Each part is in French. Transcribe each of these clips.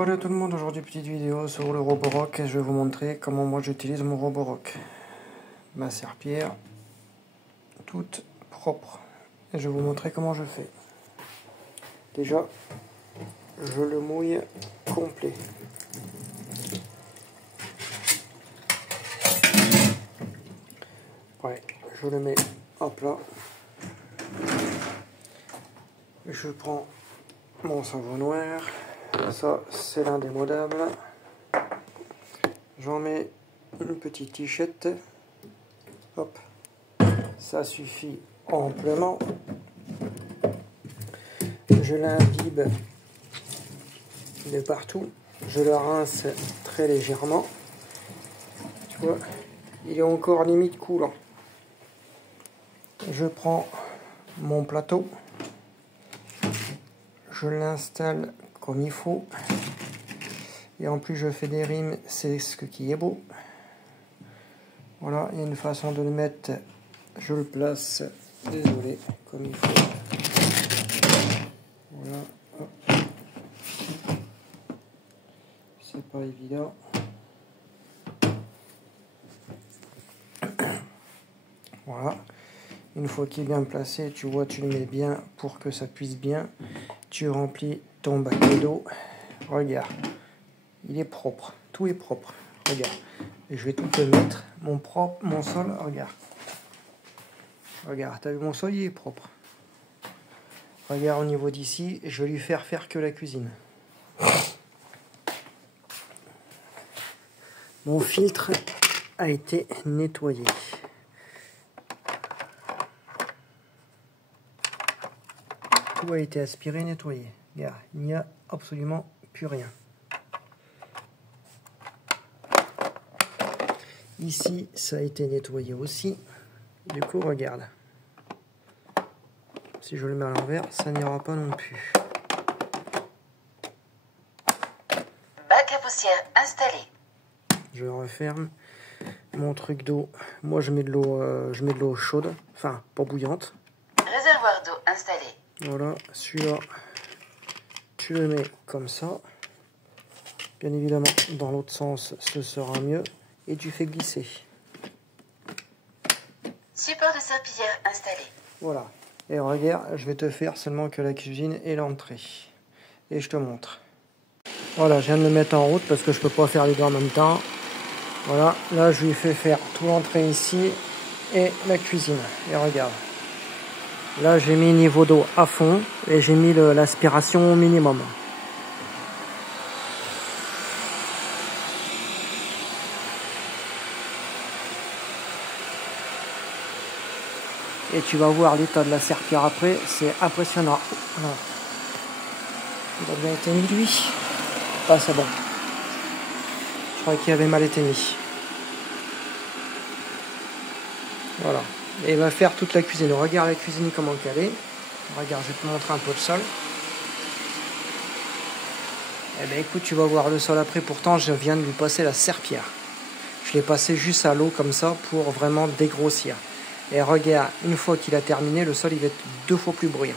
Bon allez tout le monde, aujourd'hui petite vidéo sur le Roborock et je vais vous montrer comment moi j'utilise mon Roborock. Ma serpillière toute propre et je vais vous montrer comment je fais. Déjà je le mouille complet. Ouais, je le mets à plat. Je prends mon savon noir. Ça, c'est l'indémodable. J'en mets une petite tichette. Hop. Ça suffit amplement. Je l'imbibe de partout. Je le rince très légèrement. Tu vois, il est encore limite coulant. Je prends mon plateau. Je l'installe comme il faut. Et en plus je fais des rimes, c'est ce qui est beau. Voilà, il y a une façon de le mettre. Je le place, désolé, comme il faut. Voilà. Hop. C'est pas évident. Voilà. Une fois qu'il est bien placé, tu vois, tu le mets bien pour que ça puisse bien. Tu remplis ton baquet d'eau. Regarde. Il est propre, tout est propre. Regarde, je vais tout te mettre. Mon sol, regarde. Regarde, t'as vu mon sol, il est propre. Regarde au niveau d'ici, je vais lui faire que la cuisine. Mon filtre a été nettoyé. Tout a été aspiré, nettoyé. Regarde, il n'y a absolument plus rien. Ici, ça a été nettoyé aussi. Du coup, regarde. Si je le mets à l'envers, ça n'ira pas non plus. Bac à poussière installé. Je referme mon truc d'eau. Moi, je mets de l'eau chaude, enfin pas bouillante. Réservoir d'eau installé. Voilà, celui-là, tu le mets comme ça. Bien évidemment, dans l'autre sens, ce sera mieux. Et tu fais glisser. Support de serpillière installé. Voilà. Et regarde, je vais te faire seulement que la cuisine et l'entrée. Et je te montre. Voilà, je viens de le mettre en route parce que je peux pas faire les deux en même temps. Voilà, là je lui fais faire tout l'entrée ici et la cuisine. Et regarde. Là j'ai mis niveau d'eau à fond et j'ai mis l'aspiration au minimum. Et tu vas voir l'état de la serpillière après, c'est impressionnant. Voilà. Il a bien été mis lui. Ah c'est bon. Je croyais qu'il avait mal été mis. Voilà. Et il va faire toute la cuisine. Regarde la cuisine comment elle est. Regarde, je vais te montrer un peu le sol. Eh bien écoute, tu vas voir le sol après. Pourtant, je viens de lui passer la serpillière. Je l'ai passé juste à l'eau comme ça pour vraiment dégrossir. Et regarde, une fois qu'il a terminé, le sol il va être 2 fois plus bruyant.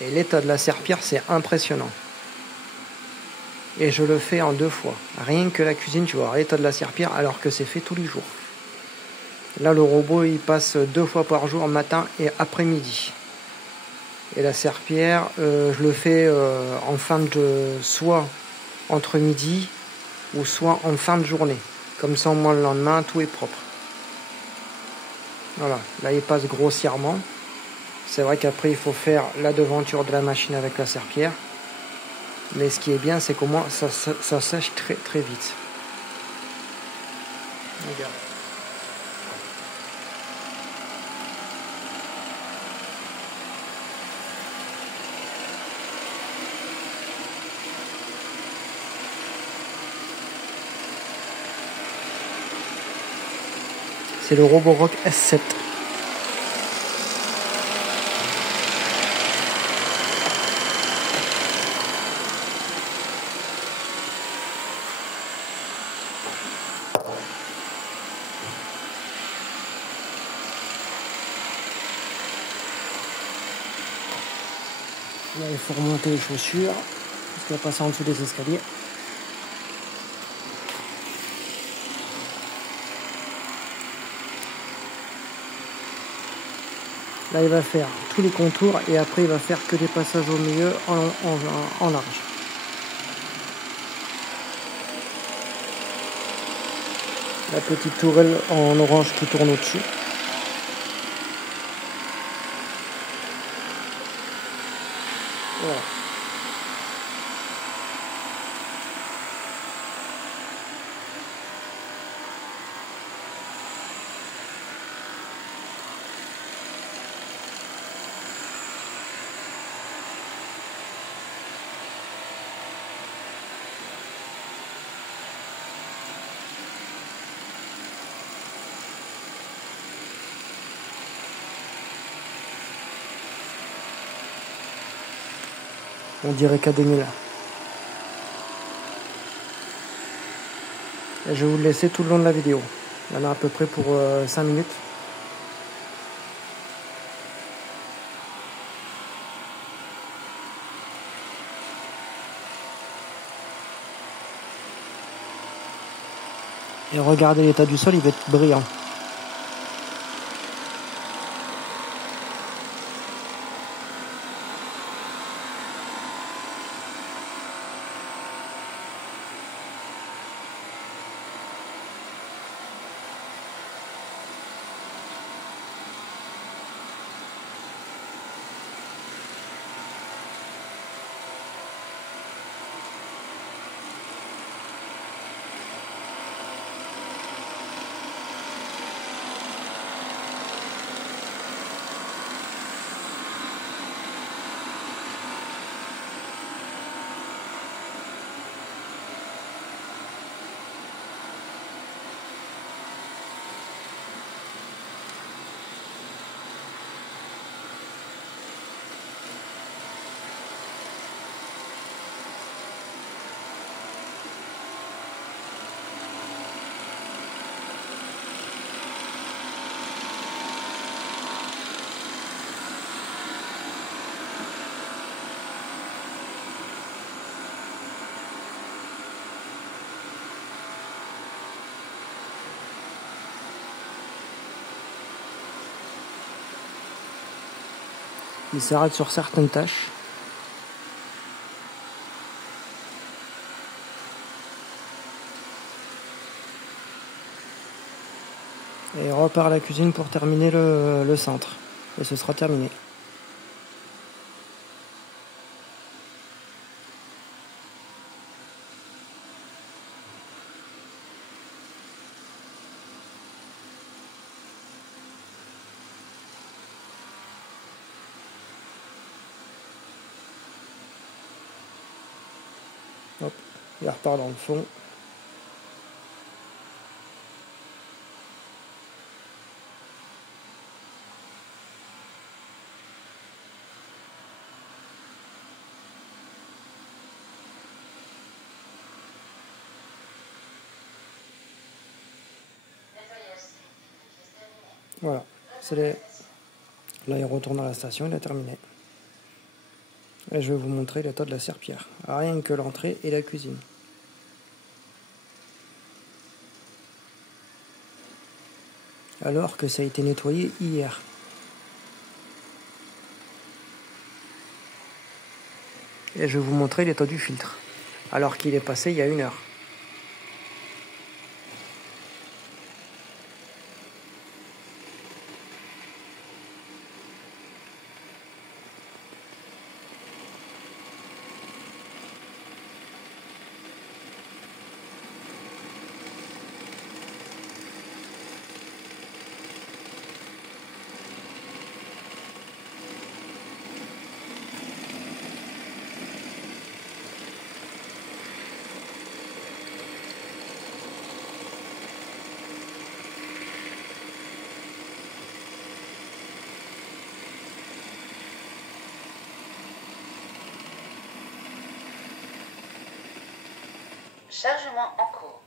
Et l'état de la serpillière, c'est impressionnant. Et je le fais en 2 fois. Rien que la cuisine, tu vois, l'état de la serpillière, alors que c'est fait tous les jours. Là, le robot, il passe 2 fois par jour, matin et après-midi. Et la serpillière, je le fais en fin de, soit entre midi ou soit en fin de journée. Comme ça, au moins le lendemain, tout est propre. Voilà, là il passe grossièrement. C'est vrai qu'après il faut faire la devanture de la machine avec la serpillière. Mais ce qui est bien, c'est qu'au moins ça sèche très très vite. Regarde. C'est le Roborock S7. Là, il faut remonter les chaussures, parce qu'il va passer en dessous des escaliers. Là, il va faire tous les contours et après, il va faire que des passages au milieu en large. La petite tourelle en orange qui tourne au-dessus. Voilà. On dirait qu'à 2000. Et je vais vous le laisser tout le long de la vidéo. Il y en a à peu près pour 5 minutes. Et regardez l'état du sol, il va être brillant. Il s'arrête sur certaines tâches. Et il repart à la cuisine pour terminer le cintre. Et ce sera terminé. Hop, il repart dans le fond. Voilà, là il retourne à la station, il a terminé. Et je vais vous montrer l'état de la serpillière. Rien que l'entrée et la cuisine. Alors que ça a été nettoyé hier. Et je vais vous montrer l'état du filtre. Alors qu'il est passé il y a 1 heure. Chargement en cours.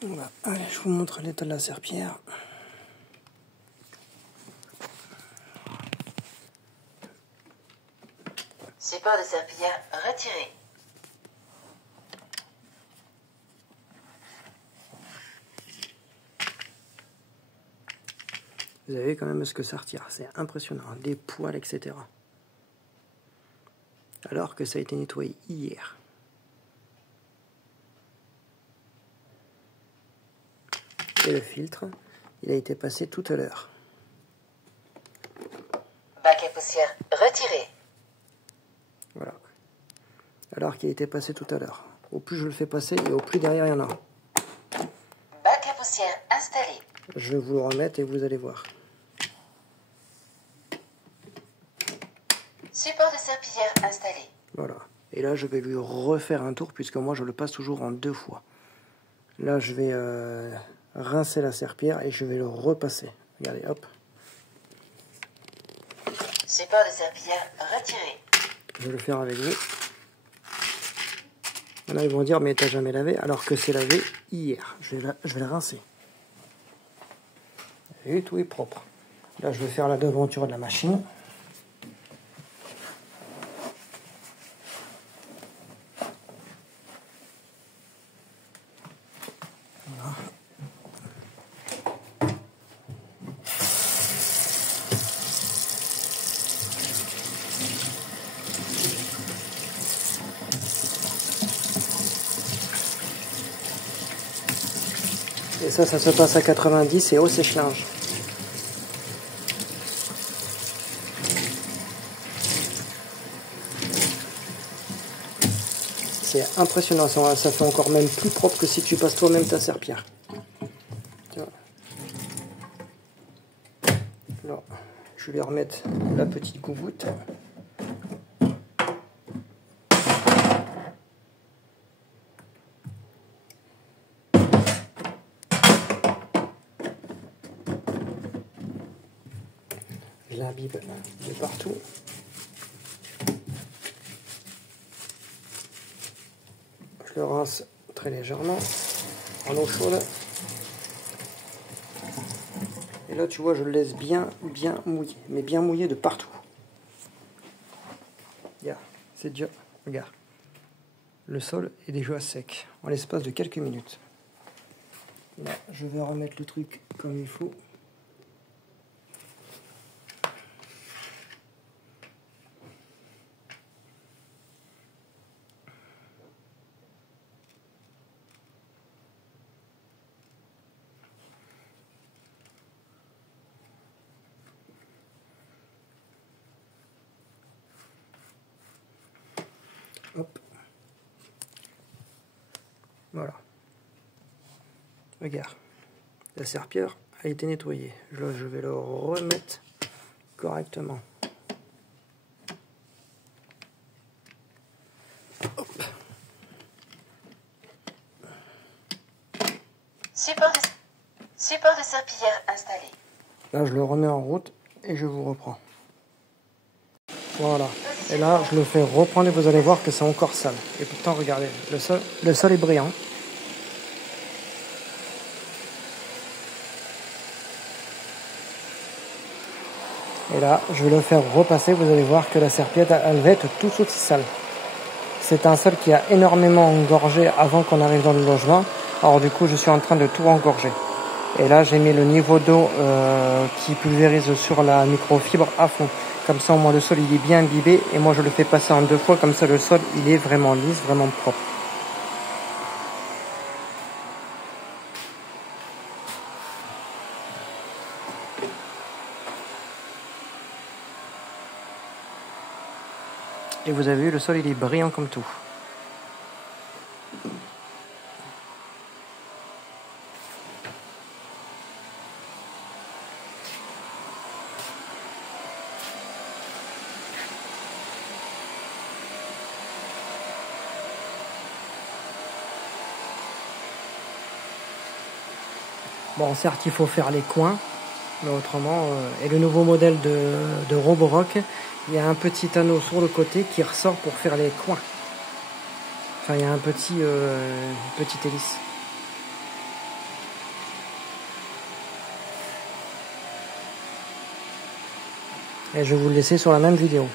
Voilà. Allez, je vous montre l'état de la serpillière. Support de serpillière retiré. Vous avez quand même ce que ça retire, c'est impressionnant, des poils, etc. Alors que ça a été nettoyé hier. Et le filtre, il a été passé tout à l'heure. Bac à poussière retiré. Voilà. Alors qu'il a été passé tout à l'heure. Au plus je le fais passer et au plus derrière il y en a. Bac à poussière installé. Je vais vous le remettre et vous allez voir. Support de serpillière installé. Voilà. Et là je vais lui refaire un tour puisque moi je le passe toujours en 2 fois. Là je vais rincer la serpillière et je vais le repasser. Regardez, hop. Support de serpillière retiré. Je vais le faire avec vous. Là ils vont dire mais t'as jamais lavé alors que c'est lavé hier. Je vais le rincer. Et tout est propre. Là je vais faire la devanture de la machine. Voilà. Et ça se passe à 90 et au sèche-linge. C'est impressionnant, ça fait encore même plus propre que si tu passes toi-même ta serpillière. Tu vois. Alors, je vais remettre la petite gougoute. Je l'imbibe de partout. Je le rince très légèrement en eau chaude. Et là, tu vois, je le laisse bien mouillé, mais bien mouillé de partout. Regarde, c'est déjà, regarde. Le sol est déjà sec en l'espace de quelques minutes. Là, je vais remettre le truc comme il faut. Hop. Voilà. Regarde. La serpillière a été nettoyée. Là, je vais le remettre correctement. Hop. Support de serpillière installé. Là, je le remets en route et je vous reprends. Voilà. Et là, je le fais reprendre et vous allez voir que c'est encore sale. Et pourtant, regardez, le sol est brillant. Et là, je vais le faire repasser. Vous allez voir que la serpillière, elle va être tout aussi sale. C'est un sol qui a énormément engorgé avant qu'on arrive dans le logement. Alors du coup, je suis en train de tout engorger. Et là, j'ai mis le niveau d'eau qui pulvérise sur la microfibre à fond. Comme ça, au moins, le sol, il est bien imbibé. Et moi, je le fais passer en 2 fois. Comme ça, le sol, il est vraiment lisse, vraiment propre. Et vous avez vu, le sol, il est brillant comme tout. Bon, certes, il faut faire les coins, mais autrement, et le nouveau modèle de Roborock, il y a un petit anneau sur le côté qui ressort pour faire les coins. Enfin, il y a un petit petite hélice. Et je vais vous le laisser sur la même vidéo.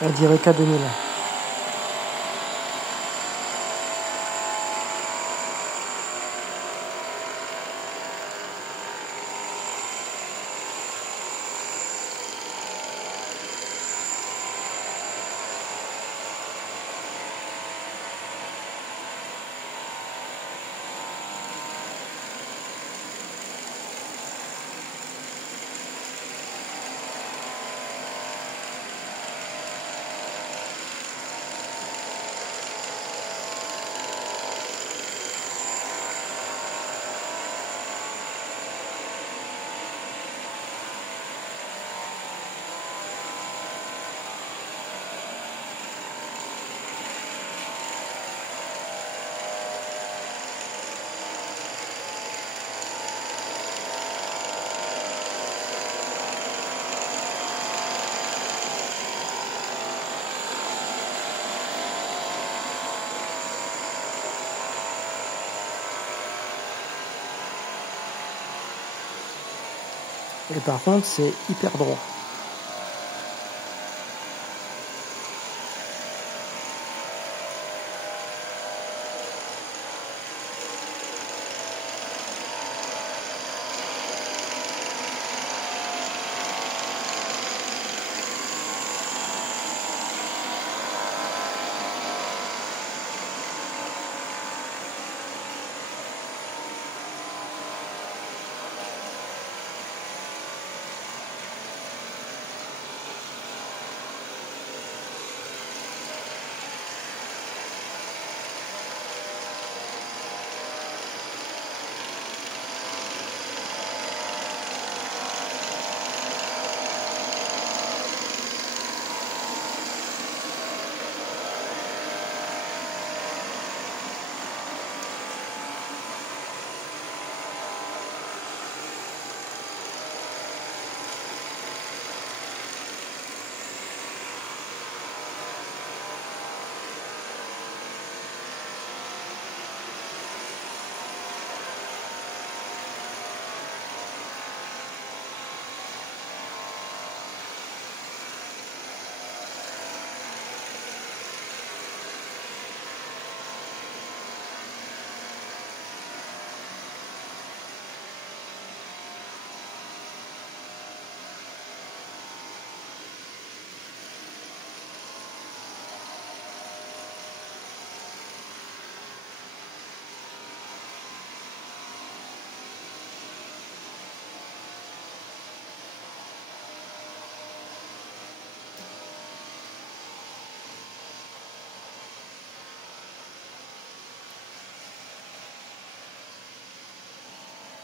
Elle dirait qu'à 2000. Et par contre, c'est hyper droit.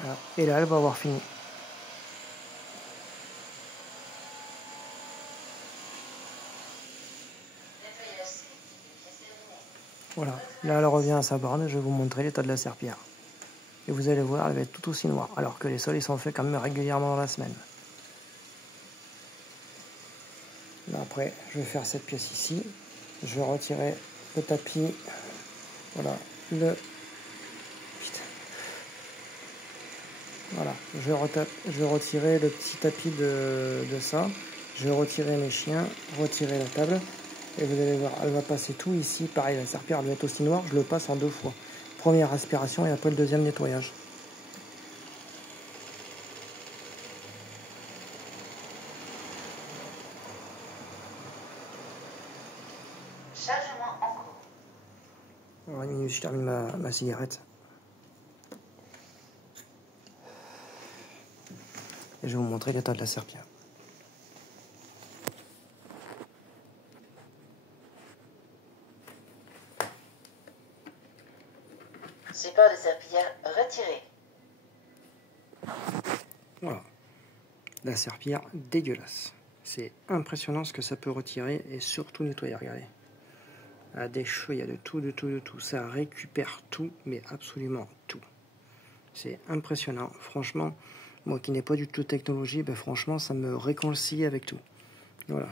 Voilà. Et là, elle va avoir fini. Voilà, là elle revient à sa borne, je vais vous montrer l'état de la serpillière. Et vous allez voir, elle va être tout aussi noire, alors que les sols ils sont faits quand même régulièrement dans la semaine. Là, après, je vais faire cette pièce ici, je vais retirer le tapis, voilà, voilà, je vais retirer le petit tapis de ça, je vais retirer mes chiens, retirer la table, et vous allez voir, elle va passer tout ici, pareil, la serpillière elle va être aussi noire, je le passe en 2 fois. Première aspiration et après le deuxième nettoyage. Chargement en cours. Alors, une minute, je termine ma cigarette. Et je vais vous montrer l'état de la serpillière. Support de serpillière retiré. Voilà. La serpillière dégueulasse. C'est impressionnant ce que ça peut retirer et surtout nettoyer. Regardez. Il y a des cheveux, il y a de tout, de tout, de tout. Ça récupère tout, mais absolument tout. C'est impressionnant. Franchement, moi qui n'ai pas du tout de technologie, ben franchement, ça me réconcilie avec tout. Voilà.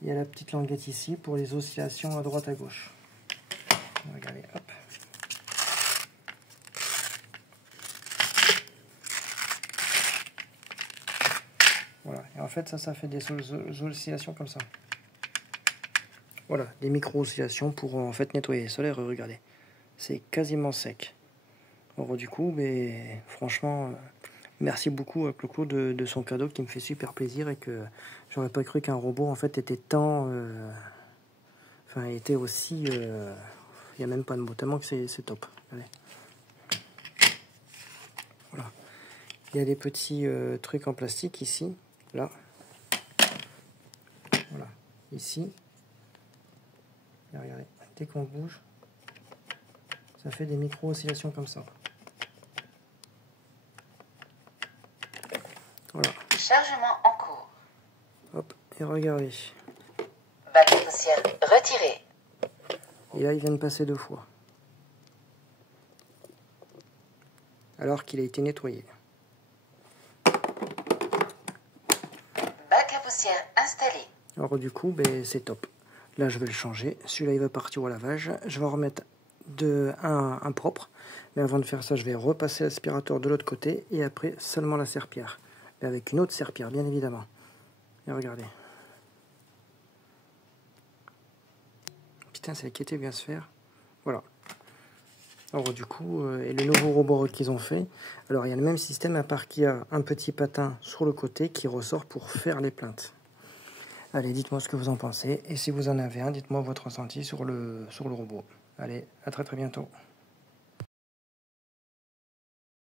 Il y a la petite languette ici pour les oscillations à droite à gauche. Regardez, hop. Voilà. Et en fait, ça fait des oscillations comme ça. Voilà, des micro-oscillations pour en fait nettoyer les solaires. Regardez, c'est quasiment sec. Alors du coup, franchement, merci beaucoup à Clo-Clo de son cadeau qui me fait super plaisir et que j'aurais pas cru qu'un robot en fait était tant... Enfin, était aussi... Il n'y a même pas de mot, tellement que c'est top. Allez. Voilà. Il y a des petits trucs en plastique ici, là. Voilà, ici. Et regardez, dès qu'on bouge, ça fait des micro-oscillations comme ça. Voilà. Chargement en cours. Hop, et regardez. Bac à poussière retiré. Et là, il vient de passer 2 fois. Alors qu'il a été nettoyé. Bac à poussière installé. Alors du coup, c'est top. Là, je vais le changer. Celui-là, il va partir au lavage. Je vais en remettre un propre. Mais avant de faire ça, je vais repasser l'aspirateur de l'autre côté. Et après, seulement la serpillière. Et avec une autre serpillière, bien évidemment. Et regardez. Putain, c'est qui était bien se faire. Voilà. Alors du coup, et le nouveau robot qu'ils ont fait, alors il y a le même système à part qu'il y a un petit patin sur le côté qui ressort pour faire les plaintes. Allez, dites-moi ce que vous en pensez, et si vous en avez un, dites-moi votre ressenti sur le robot. Allez, à très bientôt.